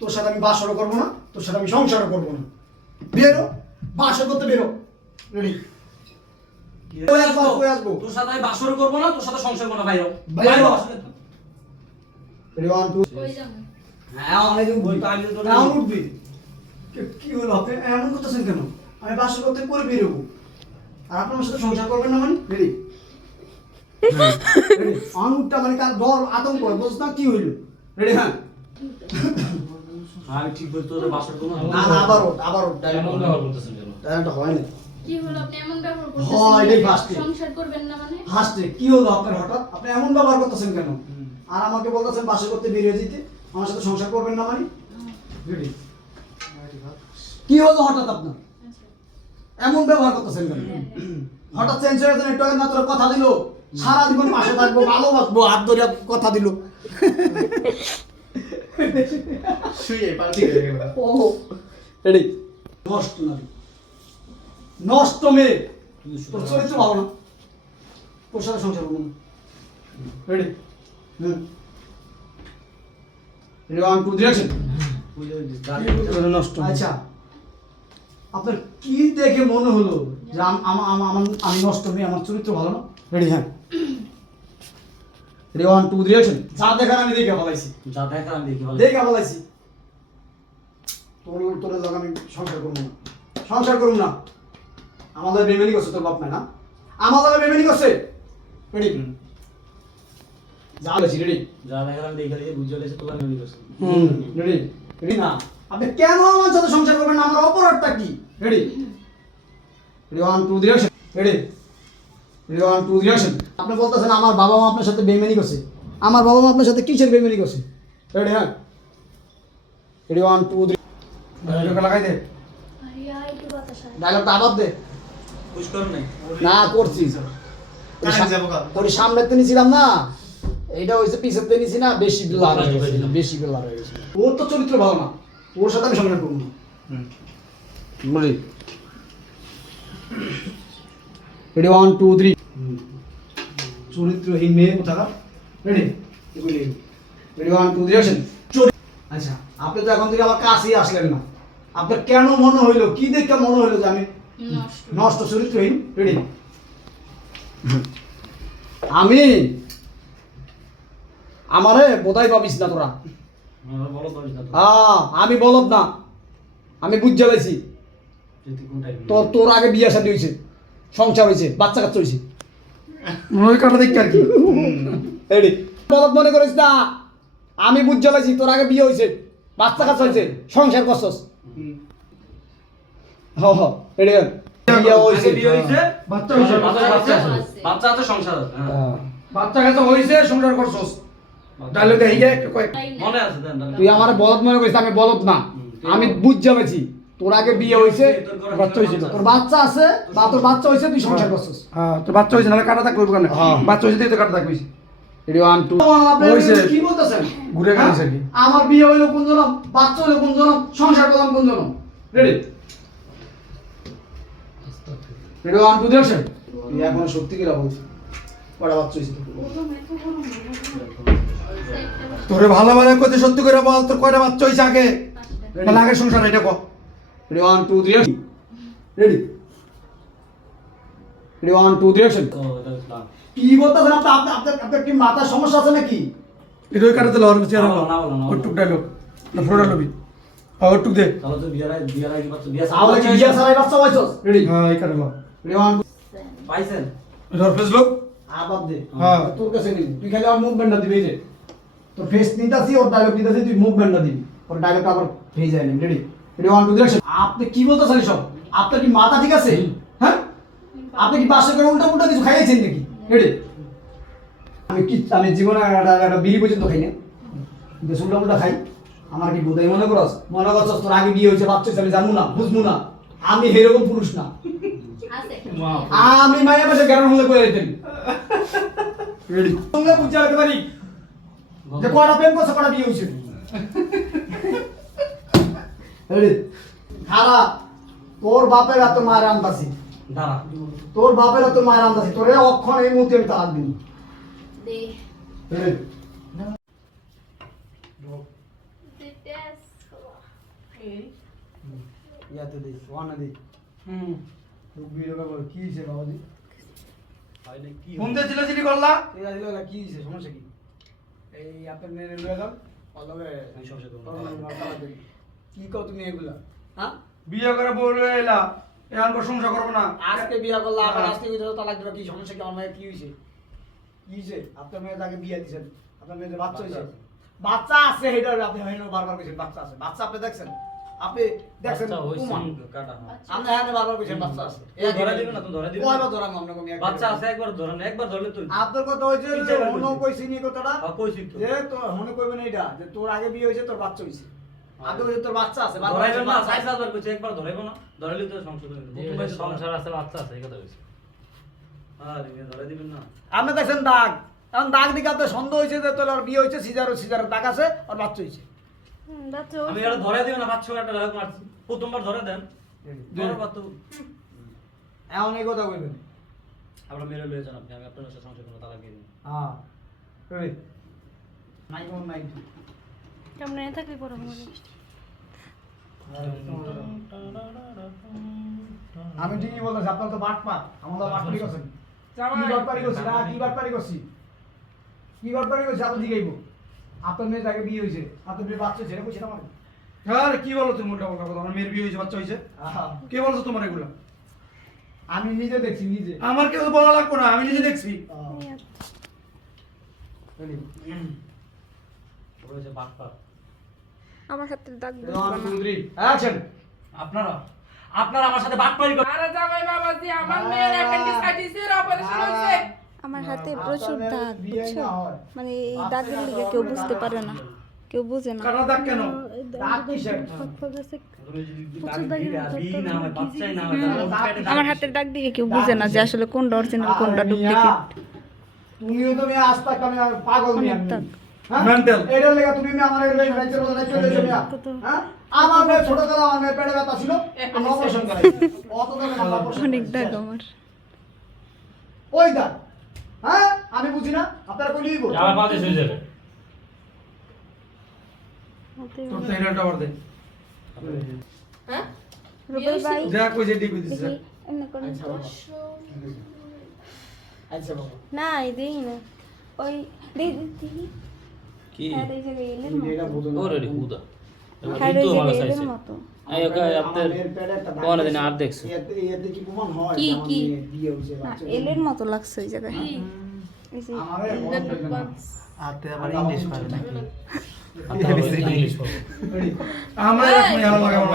তোর সাথে আমি বাসরও করবো না, তোর সাথে আমি সংসারও করবো না। বেরো, বাসর করতে বেরো। রেডি? আসবো তোর সাথে আমি বাসর করবো না, তোর সাথে সংসার করবো না। বাইরে হ্যাঁ অনেকদিন বই তো আমি তো রাউন্ড উঠবি। কি হলো আপনি এমন করতেছেন কেন? আমি বাসর করতে করে বেরোবো, আর আপনার সাথে সংসার করবেন না মানে? রেডি? রেডি? আঙুরটা মানে কার ডর আতঙ্ক বুঝছ না কি হইলো? রেডি? হ্যাঁ আমি ঠিক বলতে তোর বাসর করবো না না, আবার ওঠ এমন ব্যবহার করতেছেন কেন? ডায়লগটা হয় না। কি হলো আপনি এমন ব্যবহার হয় এটাই করতেছেন? ফার্স্টে। সংসার করবেন না মানে? ফার্স্টে কি হলো আপনার হঠাৎ? আপনি এমন ব্যবহার করতেছেন কেন? আর আমাকে বলতেছেন বাসর করতে বেরিয়ে যেতে, আমার সাথে সংসার করবেন না মানে? রেডি? কি হলো হঠাৎ আপনার? আচ্ছা। এমন ব্যবহার করতেছেন কেন? হঠাৎ চেঞ্জ হয়ে গেছেন, একটু আগে না তোরা কথা দিল সারা জীবন পাশে থাকবো, ভালোবাসবো, হাত ধরে কথা দিল। শুয়ে পাল্টি হয়ে গেল। ও রেডি? নষ্ট নারী, নষ্ট মেয়ে, তোর চরিত্র ভালো না, তোর সাথে সংসার করবো না। রেডি? রেডি? 1 2 ডিরেকশন। নষ্ট আচ্ছা, আপনার কি দেখে মনে হলো যে আমি নষ্ট মেয়ে, আমার চরিত্র ভালো না? রেডি? হ্যাঁ রেডি? 1 2 ডিরেকশন। যা দেখার আমি দেখে ফেলাইছি, যা দেখার আমি দেখি ভালো। দেখে ফেলাইছি। তোর লোক আমি সংসার করবো না, সংসার করবো না। আমাদের বেমেনি করছে তোর বাপ মা না, আমাদের বেমেনি করছে। রেডি? যা বলেছি। রেডি? যা দেখার আমি দেখে দেখে বুঝে গেছি তোলা আমি করছি। রেডি? রেডি না? আপনি কেন আমার সাথে সংসার করবেন না? আমার অপরাধটা কি? Ready? Ready? 1 2 direction. Ready? Ready? 1 2 direction. আপনি বলতেছেন আমার বাবা মা আপনার সাথে বেমেনি করছে। আমার বাবা মা আপনার সাথে কিসের বেমেনি করছে? রেডি? হ্যাঁ রেডি? 1 2 3 ডায়লগটা লাগাই দে, আরে একটু বাতাস আয়। ডায়লগটা আবার দে। বুঝ কর নাই। না করছি, কারেন্ট যাবো কা? তোর সামনের তে নিছিলাম না, এইটা হইছে পিছের তে নিছি না, বেশি ব্লার হয়ে গেছে, বেশি ব্লার হয়ে গেছে। ওর তো চরিত্র ভালো না, ওর সাথে আমি সংসার করব না। রেডি? রেডি? 1 2 3 চরিত্রহীন মেয়ে কোথাকার। রেডি? রেডি? 1 2 3 অ্যাকশন। আচ্ছা, আপনি তো এখন থেকে আমার কাছেই আসলেন না, আপনার কেন মনে হইলো, কি দেখে মনে হইলো যে আমি নষ্ট। নষ্ট চরিত্রহীন? রেডি? আমি আমারে বোধাই পাবিস না তোরা। বলো তো না তো। আমি বলদ না, আমি বুঝতে পাইছি। তুই কোন টাইপ? তোর আগে বিয়ে শাদী হয়েছে, সংসার হয়েছে, বাচ্চা কাচ্চা হয়েছে। ওই কাটা দেখি আর কি। রেডি? বলদ মনে করিস না, আমি বুঝতে পাইছি তোর আগে বিয়ে হয়েছে, বাচ্চা কাচ্চা হয়েছে, সংসার করছস। রেডি? বিয়ে হয়েছে, আগে বিয়ে হইছে, বাচ্চা হইছে। বাচ্চা আছে। বাচ্চা আছে সংসার আছে। হ্যাঁ। বাচ্চা কাছে হইছে, সংসার করছস। ডায়লগে হিগে একটু কয়। মনে আছে দেন। তুই আমার বলদ মনে করিস, আমি বলদ না, আমি বুঝতে পাইছি তোর আগে বিয়ে হয়েছে, বাচ্চা হইছিল। তোর বাচ্চা আছে, বা তোর বাচ্চা হয়েছে, তুই সংসার করছস। হ্যাঁ, তো বাচ্চা হইছে নালে কাটা থাকবে কেন? হ্যাঁ। বাচ্চা হইছে তো কাটা থাকবে। রেডি? 1 2 হইছে। কি বলতেছেন? ঘুরে হ্যাঁ? গেছে আর কি। আমার বিয়ে হইলো কোন জনম, বাচ্চা হইলো কোন জনম, সংসার করলাম কোন জনম? রেডি? রেডি? 1 2 ডিরেকশন। তুই এখন সত্যি করে বলছিস কটা বাচ্চা হইছে তোর? প্রথম এত বড় তোরে ভালো ভালো কইতে সত্যি করে বল, তোর কয়টা বাচ্চা হইছে আগে? পাঁচটা। মানে আগে সংসার এটা কো। Ready? 1 2 direction. Ready? Ready? 1 2 direction. ও এটা ইসলাম। কি বলতেছেন আপনি? আপনার কি মাথার সমস্যা আছে নাকি? এটা ওই কাটাতে লওয়ার চেয়ার না, না, না, না। ওই টুক ডায়লগ না ফ্লোর লবি আর টুক দে। তাহলে তো বিয়ার আগে বাচ্চা বিয়া তাহলে কি বিয়ে ছাড়াই বাচ্চা হইছস? রেডি? হ্যাঁ এই কাটা লো রেডি? 1 পাইছেন? ধর ফেস লোক। আবার দে। হ্যাঁ। তোর কাছে নিবি, তুই খালি আমার মুভমেন্টটা দিবি, এই যে তোর ফেস নিতাছি, ওর ডায়লগ নিতাছি, তুই মুভমেন্টটা দিবি, ওর ডায়লগটা আবার হয়ে যায় না। রেডি? রেডি? 1 2 ডিরেকশন। আপনি কি বলতেছেন সব? আপনার কি মাথা ঠিক আছে? হ্যাঁ, আপনি কি বাসা করে উল্টা উল্টা কিছু খাইয়েছেন নাকি? রেডি? আমি জীবনে একটা বিড়ি পর্যন্ত খাই না, বেশ উল্টা উল্টা খাই। আমার কি বোধাই মনে করস? মনে করছস তোর আগে বিয়ে হয়েছে, বাচ্চা হয়েছে, আমি জানবো না, বুঝবো না? আমি এরকম পুরুষ না, আছে। আমি মায়ের পাশে গ্যারান হলে করে দিতেন। রেডি? তোমরা বুঝতে পারতে পারি যে কটা প্রেম করছে, কটা বিয়ে হয়েছে। রেডি? খারাপ, তোর বাপের এত মায়ের আনতাছি, দাঁড়া। তোর বাপের এত মায়ের আনতাছি, তোর অক্ষণ এই মুহূর্তে আমি তালাক দিন। দে। রেডি? দিতে আসো। ইয়াতে দিই ওয়ানা দিই হুম ভিডিও কল কি হইছে বাবাজি হয় না কি ফোন দিয়ে চিল্লাচিল্লি করলা এই দিল কি হইছে সমস্যা কি এই আপনার মেরে লয়ে যাও অলগে আমি সমস্যা করব না। কি কও তুমি এগুলা হ্যাঁ বিয়ে করে বলে এলা এখন প্রশংসা করবো না আজকে বিয়া করলা আবার আজকে কইতো তালাক দিবা কি সমস্যা কি আমার মেয়ের কি হইছে কি হইছে আপনার মেয়ে তাকে বিয়া দিছেন আপনার মেয়ের বাচ্চা হইছে বাচ্চা আছে এটা আপনি হয়নো বারবার কইছেন বাচ্চা আছে বাচ্চা আপনি দেখছেন আপনি দেখছেন বাচ্চা হইছে প্রমাণ। কাটা হ্যাঁ। আমরা এখানে বারবার কইছেন বাচ্চা আছে তুমি ধরে দিবে না, তুমি ধরে দিবে না। কয়বার ধরাম আমরা কমি বাচ্চা আছে একবার ধরেন, একবার ধরলে তুই আপনার কথা হইছে তিন যে চারবার মনে কইছি। কইছি নি কথাটা কইছি তো যে তো মনে কইবে না এটা যে তোর আগে বিয়ে হইছে তোর বাচ্চা হইছে আগে হইছে তোর বাচ্চা আছে বারবার ধরাইবেন না, বাচ্চা সাইজ আছে। সাজবার কইছে একবার ধরাইবো না, ধরাইলে তো সংশোধন হবে। প্রথম হইছে সংসার আছে বাচ্চা আছে এই কথা হইছে আরে মিয়া ধরাই দিবেন না। আপনি দেখছেন দাগ এখন দাগ দিকে আপনার সন্দেহ হয়েছে যে তোর আর বিয়ে হয়েছে সিজারের দাগ আছে আর বাচ্চা হয়েছে বাচ্চা আমি এটা ধরাই দিবেন না, 5-6 একটা লাগ মারছি। প্রথমবার ধরে দেন, ধরবা তো এমন এই কথা কইবেন আমরা মেরে লয়ে যান আপনি, আমি আপনার সাথে সংসার করব, তালাক দিয়ে দিন। হ্যাঁ কই নাই কোন নাই কেমনে থাকলে পড়া মনে আমি ঠিকই বলতেছি আপনার তো বাটপাত আমরা বাটপারি করছেন কি বাটপারি করছি না কি বাটপারি করছি কি বাটপারি করছি আপনি দিকেইব আপনার মেয়ে তাকে বিয়ে হয়েছে আপনার মেয়ে বাচ্চা ছেড়ে বসে আমার আরে কি বলো তুমি উল্টা পাল্টা কথা আমার মেয়ের বিয়ে হয়েছে বাচ্চা হয়েছে কে বলছো তোমার এগুলো আমি নিজে দেখছি নিজে আমার কেউ বলা লাগবে না আমি নিজে দেখছি ওরা হচ্ছে বাটপার। আমার হাতে দাগ অ্যাকশন আপনারা আপনারা আমার সাথে বাটপারি করেন। আরে জামাই বাবাজি আমার মেয়ের অ্যাপেন্ডিসাইটিসের অপারেশন হয়েছে আমার হাতে প্রচুর দাগ বুঝছো মানে এই দাগের লিগে কেউ বুঝতে পারে না কেউ বুঝে না কাটা দাগ কেন দাগ কি স্যার তুমি যদি প্রচুর দাগ দাগের দিলে, মতো বিয়ে না হয়, তো বাচ্চাই না হয়, তাহলে পেটে দাগ আমার দিছে। হাতের দাগ দেখে কেউ বুঝে না যে আসলে কোনটা অরিজিনাল কোনটা ডুপ্লিকেট তুমিও তো মেয়ে আস্তে আমি পাগল মেয়ে আমি অনেক হ্যাঁ? Mental. এটার লেগে তুমি মেয়ে আমার এগুলো রাজ্যের মতো রাজ্য দিয়েছো মেয়ে হ্যাঁ আমার মেয়ে ছোটবেলা আমার মেয়ে পেটে ব্যথা ছিল আমি অপারেশন করাই অত দামে না অপারেশন অনেক দাগ আমার ওই দাগ হ্যাঁ আমি বুঝি না আপনারা কইলেই বল আবার বাদেশ হয়ে যাবে হাতে তোর তো এটা আবার দে হ্যাঁ রুবেল ভাই যা কই যে ঠিক হইছে দেখি এমনি করে আচ্ছা বাবা আচ্ছা বাবা না এই দেই না ওই দেই দেখি কি হ্যাঁ এই যে এলের তুমি এটা মতো বুঝো না ওরে হুদা হ্যাঁ কিন্তু এই ভালো যে চাইছে এলের মতো এই ওকে আপনার আমার মেয়ের পেটে একটা দাগ কোন দিন আছে। আর দেখছো এতে কি প্রমাণ হয় কি, যে আমার কি? মেয়ে বিয়ে হইছে না বাচ্চা এলের মতো লাগছে ওই জায়গায় এই যে আমারে বন্ধ হইবে না। আতে আবার ইংলিশ পারে নাকি ইংলিশ আমরা এক মেয়ে আলাদা লাগাবো